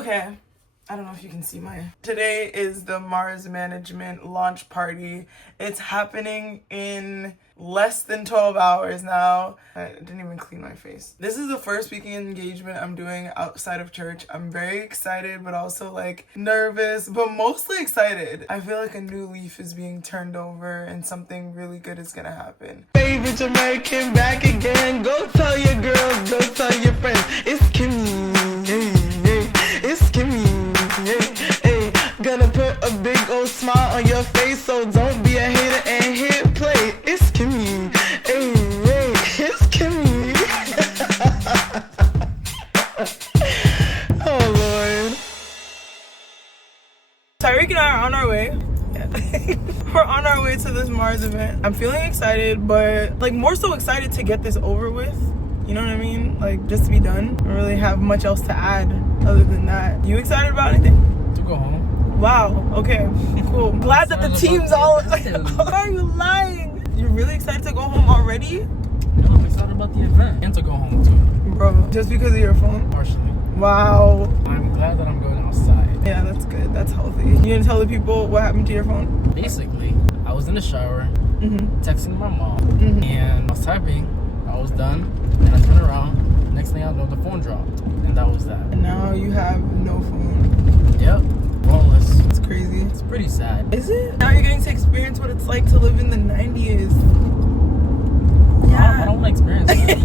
Okay, I don't know if you can see today is the Mars Management launch party. It's happening in less than 12 hours now. I didn't even clean my face. This is the first speaking engagement I'm doing outside of church. I'm very excited, but also like nervous, but mostly excited. I feel like a new leaf is being turned over and something really good is gonna happen. Favorite American back again. Go tell your girls, go tell your friends. It's Kimmy, hey, it's Kimmy, hey. Gonna put a big old smile on your face, so don't be a hater and hit play. It's Kimmy, hey, it's Kimmy. Oh Lord. Tyreek and I are on our way. We're on our way to this Mars event. I'm feeling excited, but like more so excited to get this over with. You know what I mean? Like just to be done. I don't really have much else to add other than that. You excited about anything? To go home. Wow, okay, cool. Glad that the team's all... Why are you lying? You're really excited to go home already? No, I'm excited about the event. And to go home too. Bro, just because of your phone? Partially. Wow. I'm glad that I'm going outside. Yeah, that's good. That's healthy. You gonna tell the people what happened to your phone? Basically, I was in the shower, Mm-hmm. texting my mom, Mm-hmm. and I was typing. I was done, and I turned around. Next thing I know, the phone dropped, and that was that. And now you have no phone. Yep, phoneless. It's crazy. It's pretty sad. Is it? Now you're getting to experience what it's like to live in the 90s. I don't want to experience it.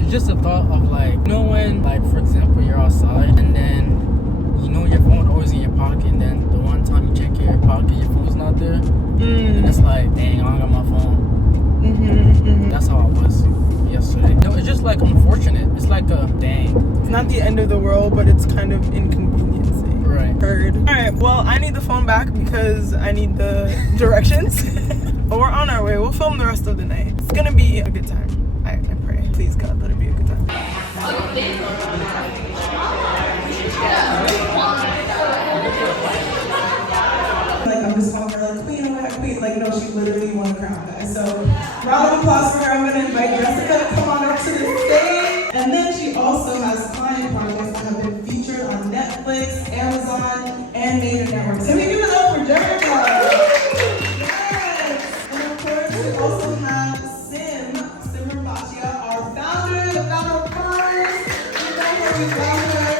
It's just a thought of like, you know when, like for example, you're outside, and then you know your phone always in your pocket, and then the one time you check your pocket, your phone's not there, and it's like, dang, I don't got my phone. That's how I was yesterday. No, it's just like unfortunate. It's like a dang. It's not the end of the world, but it's kind of inconveniencing. Right. Heard. Alright, well, I need the phone back because I need the directions. But we're on our way. We'll film the rest of the night. It's gonna be a good time. I pray. Please, God, let it be a good time. Like, I'm just calling her like, queen, oh my God, queen. Like, no, she literally won a crown, guys. So, round of applause for her. I'm gonna invite Jessica to come on up to the stage. And then she also has client projects that have been featured on Netflix, Amazon, and major networks. Can we give it up for Jessica? Yes! And of course, we also have Simmer Bachia, our founder, the founder of Cars. We found her.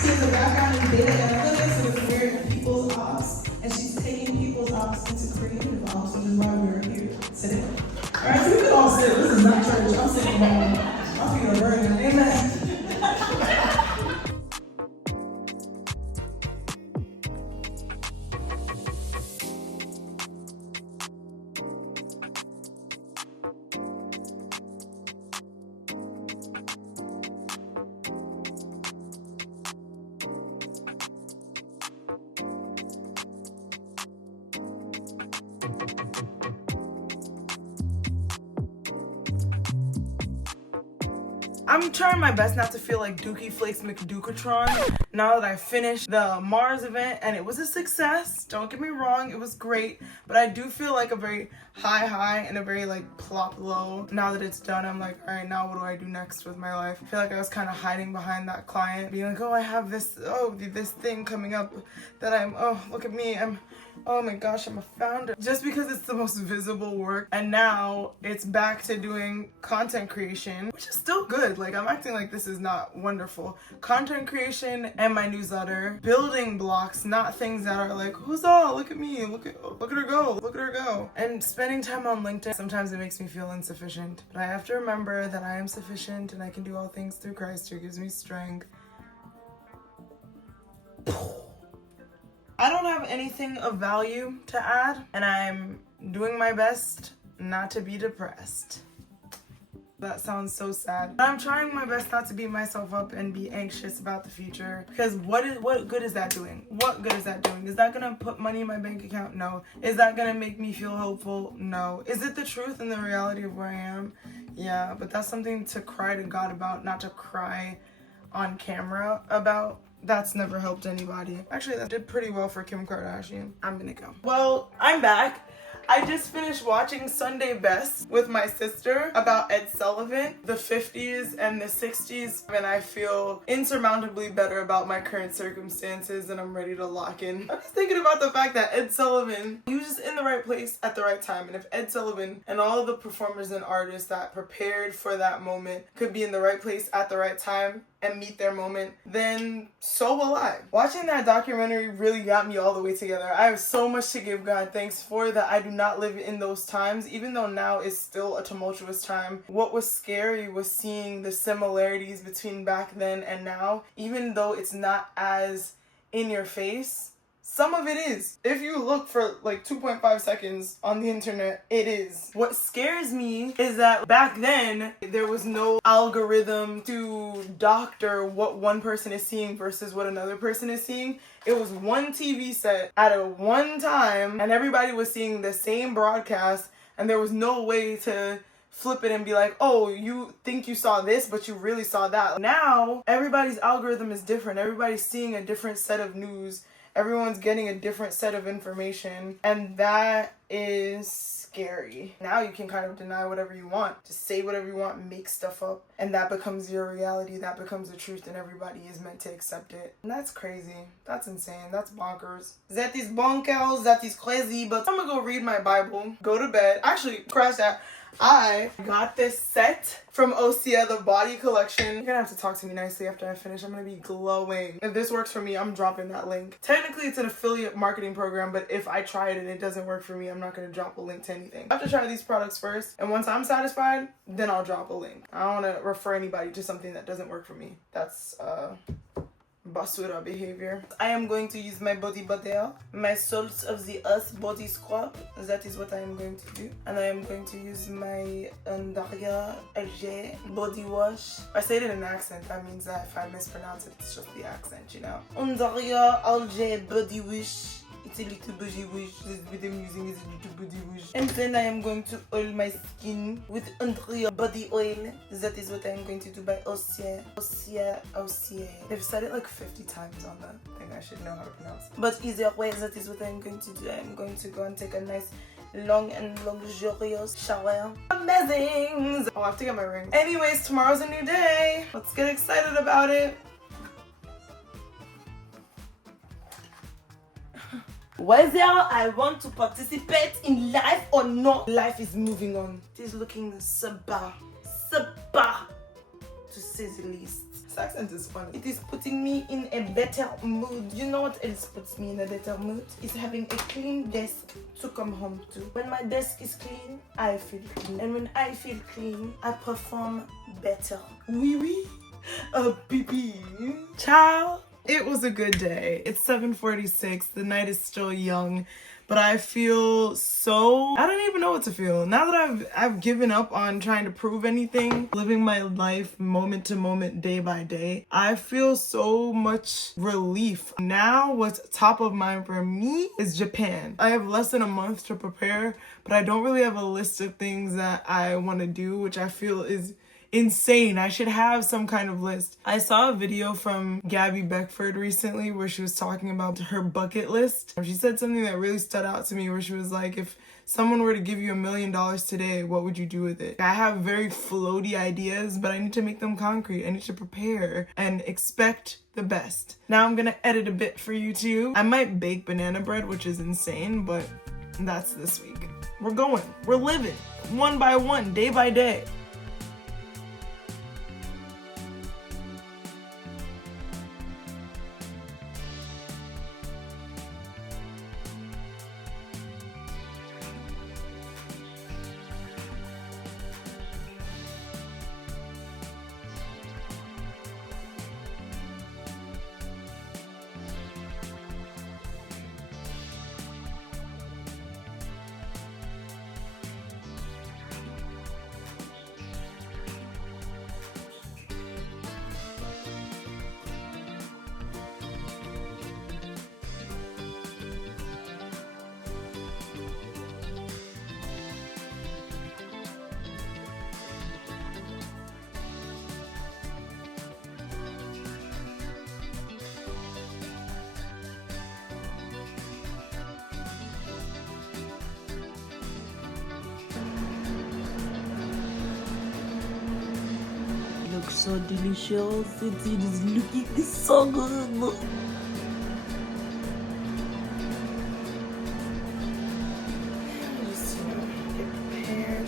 She has a background in data analytics with a career in people's ops, and she's taking people's ops into creative ops, which is why we're here today. All right, so we can all sit. This is not church. I'm sitting home. My feet are burning. Amen. I'm trying my best not to feel like Dookie Flakes McDukatron now that I finished the Mars event, and it was a success. Don't get me wrong, it was great, but I do feel like a very high and a very like plop low. Now that it's done, I'm like, all right, now what do I do next with my life? I feel like I was kind of hiding behind that client, being like, oh, I have this thing coming up that look at me, oh my gosh, I'm a founder. Just because it's the most visible work. And now it's back to doing content creation, which is still good. Like, I'm acting like this is not wonderful. Content creation and my newsletter. Building blocks, not things that are like, who's all? Look at me. Look at her go. Look at her go. And spending time on LinkedIn, sometimes it makes me feel insufficient. But I have to remember that I am sufficient and I can do all things through Christ who gives me strength. I don't have anything of value to add, and I'm doing my best not to be depressed. That sounds so sad. But I'm trying my best not to beat myself up and be anxious about the future, because what good is that doing? What good is that doing? Is that gonna put money in my bank account? No. Is that gonna make me feel hopeful? No. Is it the truth and the reality of where I am? Yeah, but that's something to cry to God about, not to cry on camera about. That's never helped anybody. Actually, that did pretty well for Kim Kardashian. I'm gonna go. Well, I'm back. I just finished watching Sunday Best with my sister about Ed Sullivan, the 50s and the 60s, and I feel insurmountably better about my current circumstances, and I'm ready to lock in. I'm just thinking about the fact that Ed Sullivan, he was just in the right place at the right time, and if Ed Sullivan and all the performers and artists that prepared for that moment could be in the right place at the right time and meet their moment, then so will I. Watching that documentary really got me all the way together. I have so much to give God thanks for that I do not live in those times, even though now is still a tumultuous time. What was scary was seeing the similarities between back then and now, even though it's not as in your face. Some of it is. If you look for like 2.5 seconds on the internet, it is. What scares me is that back then, there was no algorithm to doctor what one person is seeing versus what another person is seeing. It was one TV set at a one time, and everybody was seeing the same broadcast, and there was no way to flip it and be like, oh, you think you saw this, but you really saw that. Now, everybody's algorithm is different. Everybody's seeing a different set of news. Everyone's getting a different set of information, and that is scary. Now you can kind of deny whatever you want, just say whatever you want, make stuff up, and that becomes your reality, that becomes the truth, and everybody is meant to accept it. And that's crazy. That's insane. That's bonkers. That is bonkers. That is crazy. But I'm gonna go read my Bible, go to bed. Actually, crash that. I got this set from Osea, the body collection. You're gonna have to talk to me nicely after I finish. I'm gonna be glowing. If this works for me, I'm dropping that link. Technically, it's an affiliate marketing program, but if I try it and it doesn't work for me, I'm not gonna drop a link to anything. I have to try these products first, and once I'm satisfied, then I'll drop a link. I don't wanna refer anybody to something that doesn't work for me. That's, basura behavior. I am going to use my body butter, my Salt of the Earth body scrub. That is what I am going to do. And I am going to use my Undaria Alger body wash. If I say it in an accent, that means that if I mispronounce it, it's just the accent, you know. Undaria Alger body wash. It's a little bougie wish. This is what I'm using is a little bougie wish. And then I am going to oil my skin with Andrea body oil. That is what I am going to do by Osea. Osea. They've said it like 50 times on the thing. I should know how to pronounce it. But either way, that is what I'm going to do. I'm going to go and take a nice long and luxurious shower. Amazing! Oh, I have to get my ring. Anyways, tomorrow's a new day. Let's get excited about it. Whether I want to participate in life or not, life is moving on. It is looking subpar, to say the least. This accent is funny. It is putting me in a better mood. You know what else puts me in a better mood? It's having a clean desk to come home to. When my desk is clean, I feel clean. And when I feel clean, I perform better. Oui, oui. Pee. Ciao. It was a good day. It's 7:46. The night is still young, but I feel so, I don't even know what to feel. Now that I've given up on trying to prove anything, living my life moment to moment, day by day, I feel so much relief. Now what's top of mind for me is Japan. I have less than a month to prepare, but I don't really have a list of things that I want to do, which I feel is insane. I should have some kind of list. I saw a video from Gabby Beckford recently where she was talking about her bucket list. She said something that really stood out to me, where she was like, if someone were to give you $1 million today, what would you do with it? I have very floaty ideas, but I need to make them concrete. I need to prepare and expect the best. Now I'm gonna edit a bit for you too. I might bake banana bread, which is insane, but that's this week. We're going. We're living. One by one, day by day. so delicious. It is looking so good. Just get prepared.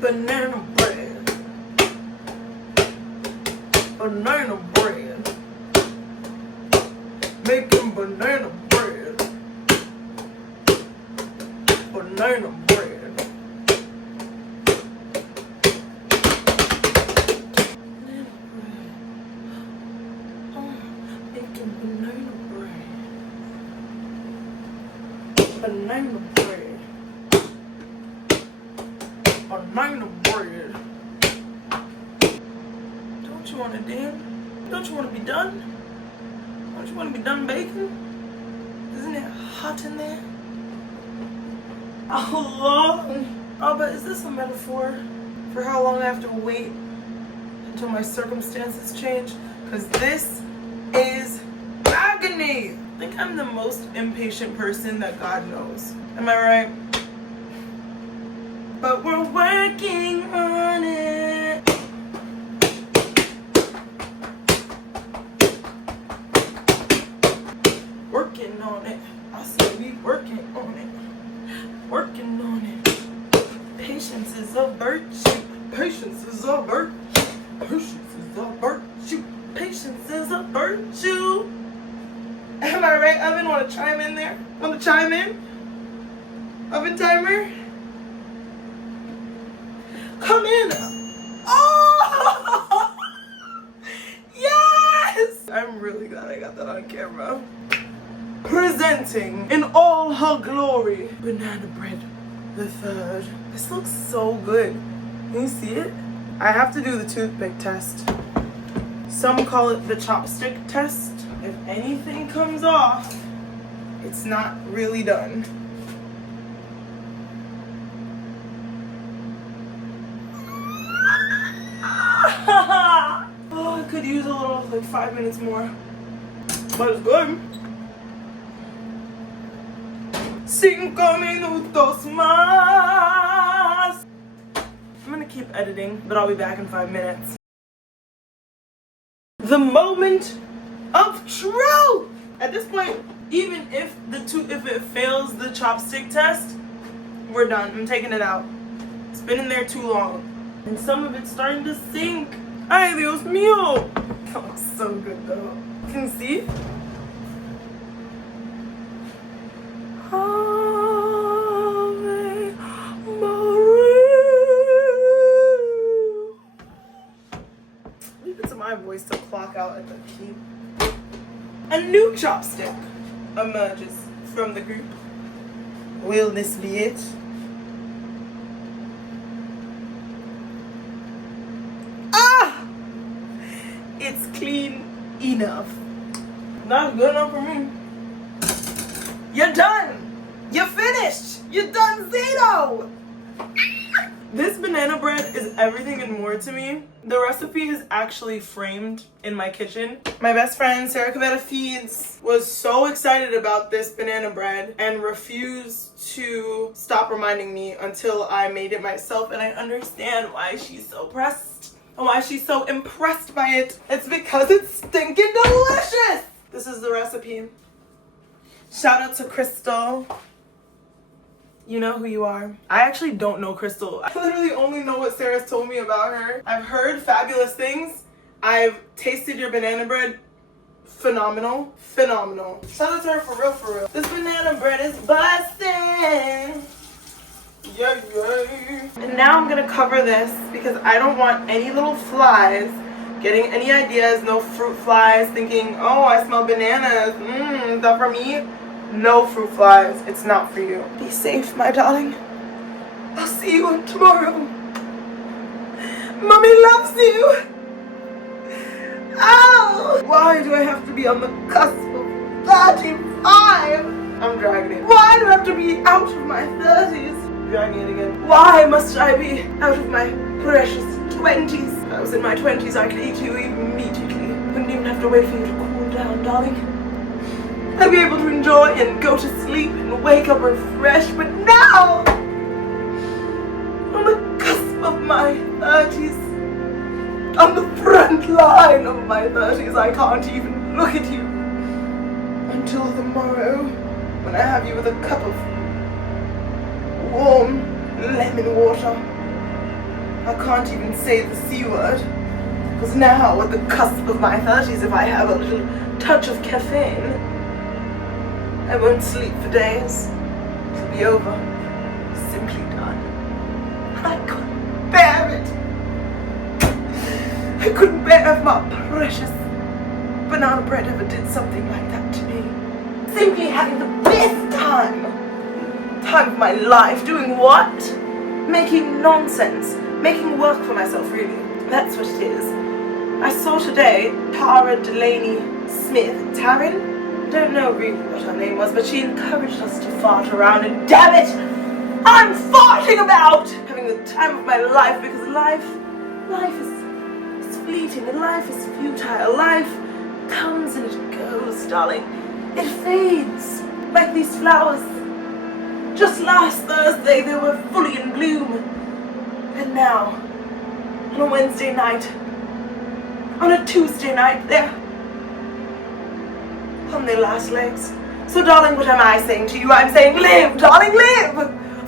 Banana bread. Banana bread. Making banana bread. Banana bread. Banana bread. Oh, making banana bread. Banana bread. Banana bread. Don't you want to dance? Don't you want to be done? Don't you want to be done baking? Isn't it hot in there? How long? Oh, but is this a metaphor for how long I have to wait until my circumstances change? Because this is agony. I think I'm the most impatient person that God knows. Am I right? But we're working on it. Working on it. I said we working on it. Working on it. Patience is a virtue. Patience is a virtue. Patience is a virtue. Patience is a virtue. Am I right, Oven? Want to chime in there? Want to chime in? Oven timer? Come in. Oh! Yes! I'm really glad I got that on camera. Presenting in all her glory, banana bread the third. This looks so good. Can you see it? I have to do the toothpick test. Some call it the chopstick test. If anything comes off, it's not really done. Oh, I could use a little, like 5 minutes more. But it's good. 5 minutos más. I'm gonna keep editing, but I'll be back in 5 minutes. The moment of truth! At this point, even if it fails the chopstick test, we're done. I'm taking it out. It's been in there too long. And some of it's starting to sink. Ay, Dios mío! That looks so good though. Can you see? Ave Maria. Leave it to my voice to clock out at the key. A new chopstick emerges from the group. Will this be it? It's clean enough. Not good enough for me. You're done. You're finished. You're done, Zito. This banana bread is everything and more to me. The recipe is actually framed in my kitchen. My best friend, Sarah Cabetta Feeds, was so excited about this banana bread and refused to stop reminding me until I made it myself, and I understand why she's so pressed. And why she's so impressed by it. It's because it's stinking delicious! This is the recipe. Shout out to Crystal. You know who you are. I actually don't know Crystal. I literally only know what Sarah's told me about her. I've heard fabulous things. I've tasted your banana bread. Phenomenal. Phenomenal. Shout out to her for real, for real. This banana bread is busting. Yay, yay. And now I'm gonna cover this because I don't want any little flies getting any ideas, no fruit flies, thinking, oh, I smell bananas, is that for me? No fruit flies, it's not for you. Be safe, my darling. I'll see you tomorrow. Mommy loves you. Ow! Why do I have to be on the cusp of 35? I'm dragging it. Why do I have to be out of my 30s? Dragging it again. Why must I be out of my precious 20s? If I was in my 20s, I could eat you immediately. Wouldn't even have to wait for you to cool down, darling. I'd be able to enjoy and go to sleep and wake up refreshed, but now, on the cusp of my 30s, on the front line of my 30s, I can't even look at you until the morrow when I have you with a cup of warm lemon water. I can't even say the C word, because now at the cusp of my 30s, if I have a little touch of caffeine, I won't sleep for days. It'll be over. Simply done. I couldn't bear it. I couldn't bear if my precious banana bread ever did something like that to me. Simply having the best time of my life. Doing what? Making nonsense. Making work for myself, really. That's what it is. I saw today Tara Delaney Smith. Taryn? I don't know really what her name was, but she encouraged us to fart around, and damn it, I'm farting about having the time of my life, because life is fleeting, and life is futile. Life comes and it goes, darling. It fades like these flowers. Just last Thursday they were fully in bloom, and now on a Wednesday night, on a Tuesday night, they're on their last legs. So darling, what am I saying to you? I'm saying live, darling, live!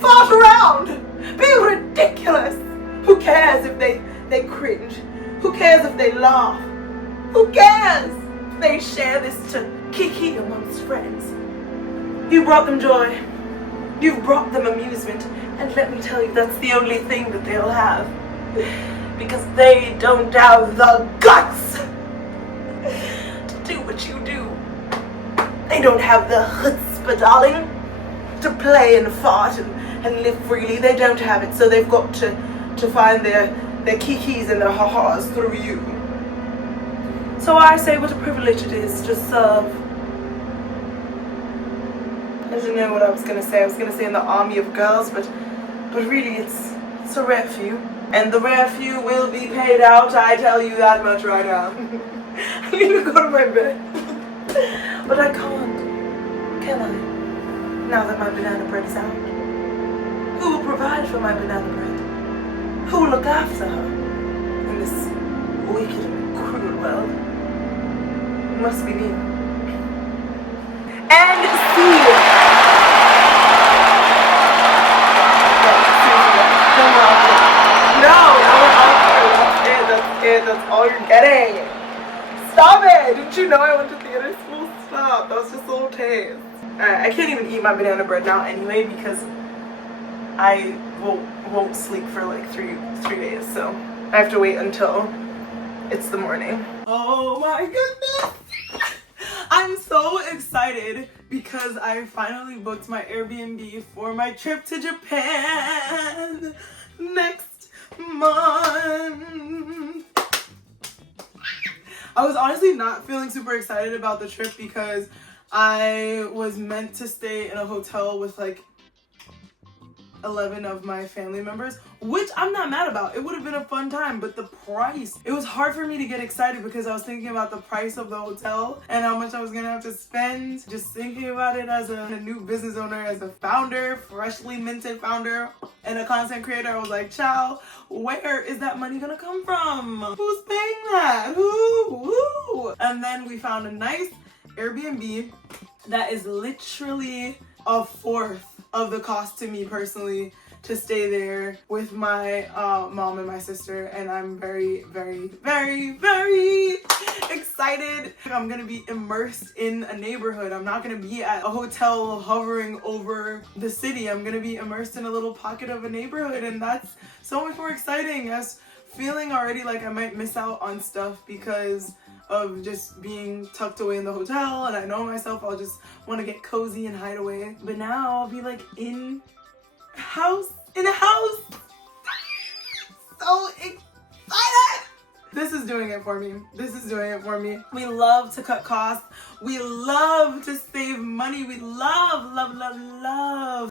Fart around! Be ridiculous! Who cares if they cringe? Who cares if they laugh? Who cares if they share this to kiki amongst friends? You brought them joy. You've brought them amusement. And let me tell you, that's the only thing that they'll have. Because they don't have the guts to do what you do. They don't have the chutzpah, darling, to play and fart and live freely. They don't have it, so they've got to find their kikis and their ha-has through you. So I say what a privilege it is to serve. I didn't know what I was going to say. I was going to say in the army of girls, but really it's a rare few. And the rare few will be paid out, I tell you that much right now. I need to go to my bed. But I can't, can I? Now that my banana bread is out. Who will provide for my banana bread? Who will look after her in this wicked and cruel world? It must be me. And see you. That's all you're getting. Stop it! Didn't you know I went to theater school? Stop. That was just a little taste. I can't even eat my banana bread now anyway because I won't sleep for like three days. So I have to wait until it's the morning. Oh my goodness! I'm so excited because I finally booked my Airbnb for my trip to Japan next month. I was honestly not feeling super excited about the trip because I was meant to stay in a hotel with like 11 of my family members, which I'm not mad about. It would have been a fun time, but the price, it was hard for me to get excited because I was thinking about the price of the hotel and how much I was gonna have to spend. Just thinking about it as a new business owner, as a founder, freshly minted founder and a content creator, I was like, ciao, where is that money gonna come from? Who's paying that? Who? And then we found a nice Airbnb that is literally a fourth of the cost to me personally to stay there with my mom and my sister, and I'm very, very, very, very excited. I'm gonna be immersed in a neighborhood. I'm not gonna be at a hotel hovering over the city. I'm gonna be immersed in a little pocket of a neighborhood, and that's so much more exciting. As feeling already like I might miss out on stuff because of just being tucked away in the hotel, and I know myself, I'll just want to get cozy and hide away. But now I'll be like in a house. So excited! This is doing it for me. This is doing it for me. We love to cut costs. We love to save money. We love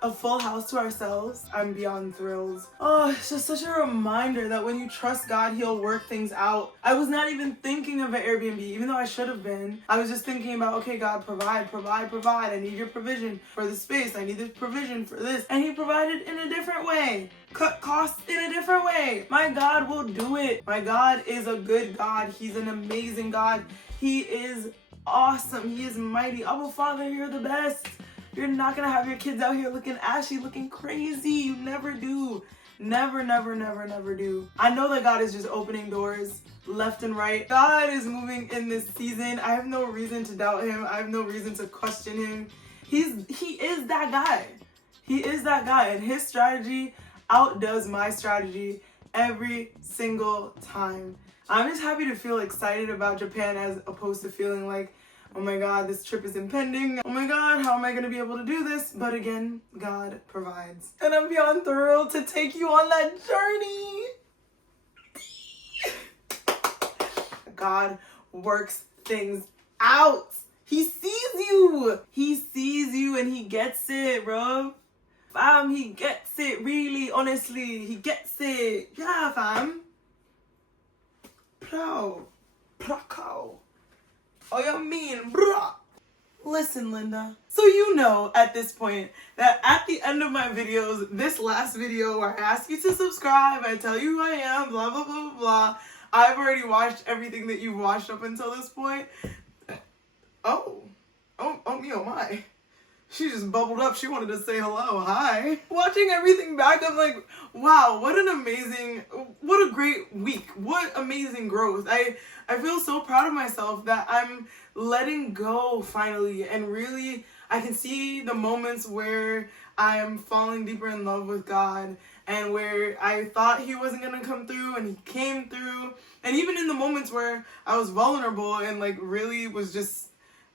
a full house to ourselves. I'm beyond thrilled. Oh, it's just such a reminder that when you trust God, He'll work things out. I was not even thinking of an Airbnb, even though I should have been. I was just thinking about, okay, God, provide. I need your provision for the space. I need this provision for this. And He provided in a different way. Cut costs in a different way. My God will do it. My God is a good God. He's an amazing God. He is awesome. He is mighty. Abba Father, you're the best. You're not gonna have your kids out here looking ashy, looking crazy. You never do. Never do. I know that God is just opening doors left and right. God is moving in this season. I have no reason to doubt Him. I have no reason to question Him. He is that guy. He is that guy, and His strategy outdoes my strategy every single time. I'm just happy to feel excited about Japan as opposed to feeling like, oh my God, this trip is impending. Oh my God, how am I gonna be able to do this? But again, God provides. And I'm beyond thrilled to take you on that journey. God works things out. He sees you. He sees you and He gets it, bro. Fam, He gets it, really, honestly, He gets it. Yeah, fam. Plow. Plako. Oh, you mean, bruh. Listen, Linda. So you know at this point that at the end of my videos, this last video where I ask you to subscribe, I tell you who I am, blah, blah, blah, blah. I've already watched everything that you've watched up until this point. Oh my. She just bubbled up. She wanted to say hello. Hi. Watching everything back, I'm like, wow, what a great week. What amazing growth. I feel so proud of myself that I'm letting go finally. And really, I can see the moments where I am falling deeper in love with God and where I thought He wasn't going to come through and He came through. And even in the moments where I was vulnerable and like really was just,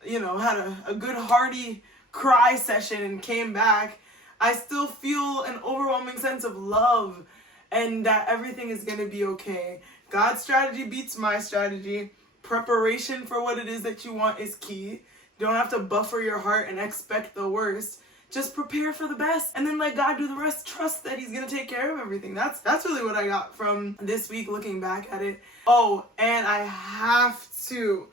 had a good hearty cry session and came back, I still feel an overwhelming sense of love and that everything is going to be okay. God's strategy beats my strategy. Preparation for what it is that you want is key. You don't have to buffer your heart and expect the worst. Just prepare for the best and then let God do the rest. Trust that He's going to take care of everything. That's really what I got from this week looking back at it. Oh, and I have to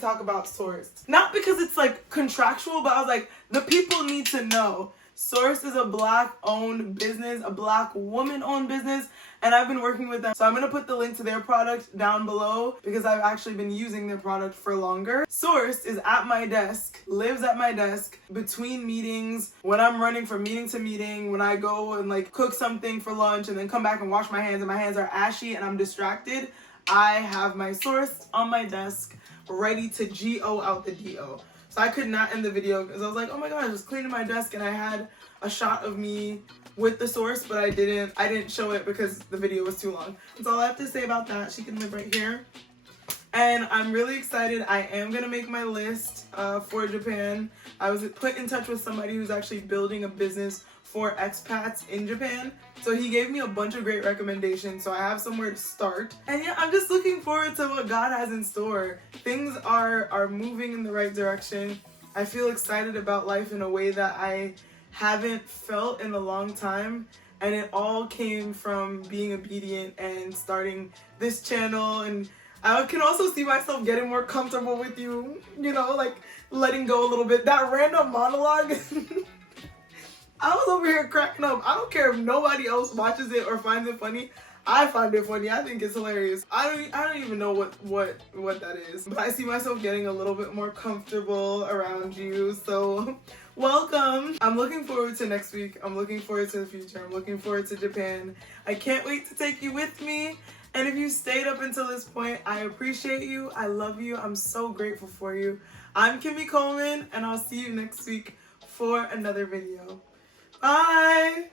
talk about Source. Not because it's like contractual, but I was like, the people need to know. Source is a Black-owned business, a Black woman-owned business, and I've been working with them. So I'm going to put the link to their product down below because I've actually been using their product for longer. Source is at my desk, lives at my desk, between meetings, when I'm running from meeting to meeting, when I go and like cook something for lunch and then come back and wash my hands and my hands are ashy and I'm distracted, I have my Source on my desk ready to GO out the DO. So I could not end the video because I was like, oh my God, I was cleaning my desk and I had a shot of me with the Source, but I didn't show it because the video was too long. That's all I have to say about that. She can live right here. And I'm really excited. I am going to make my list for Japan. I was put in touch with somebody who's actually building a business for expats in Japan. So he gave me a bunch of great recommendations. So I have somewhere to start. And yeah, I'm just looking forward to what God has in store. Things are moving in the right direction. I feel excited about life in a way that I haven't felt in a long time. And it all came from being obedient and starting this channel. And I can also see myself getting more comfortable with you, like letting go a little bit. That random monologue, I was over here cracking up. I don't care if nobody else watches it or finds it funny. I find it funny. I think it's hilarious. I don't even know what that is. But I see myself getting a little bit more comfortable around you. So welcome. I'm looking forward to next week. I'm looking forward to the future. I'm looking forward to Japan. I can't wait to take you with me. And if you stayed up until this point, I appreciate you. I love you. I'm so grateful for you. I'm Kimmy Coleman, and I'll see you next week for another video. Bye!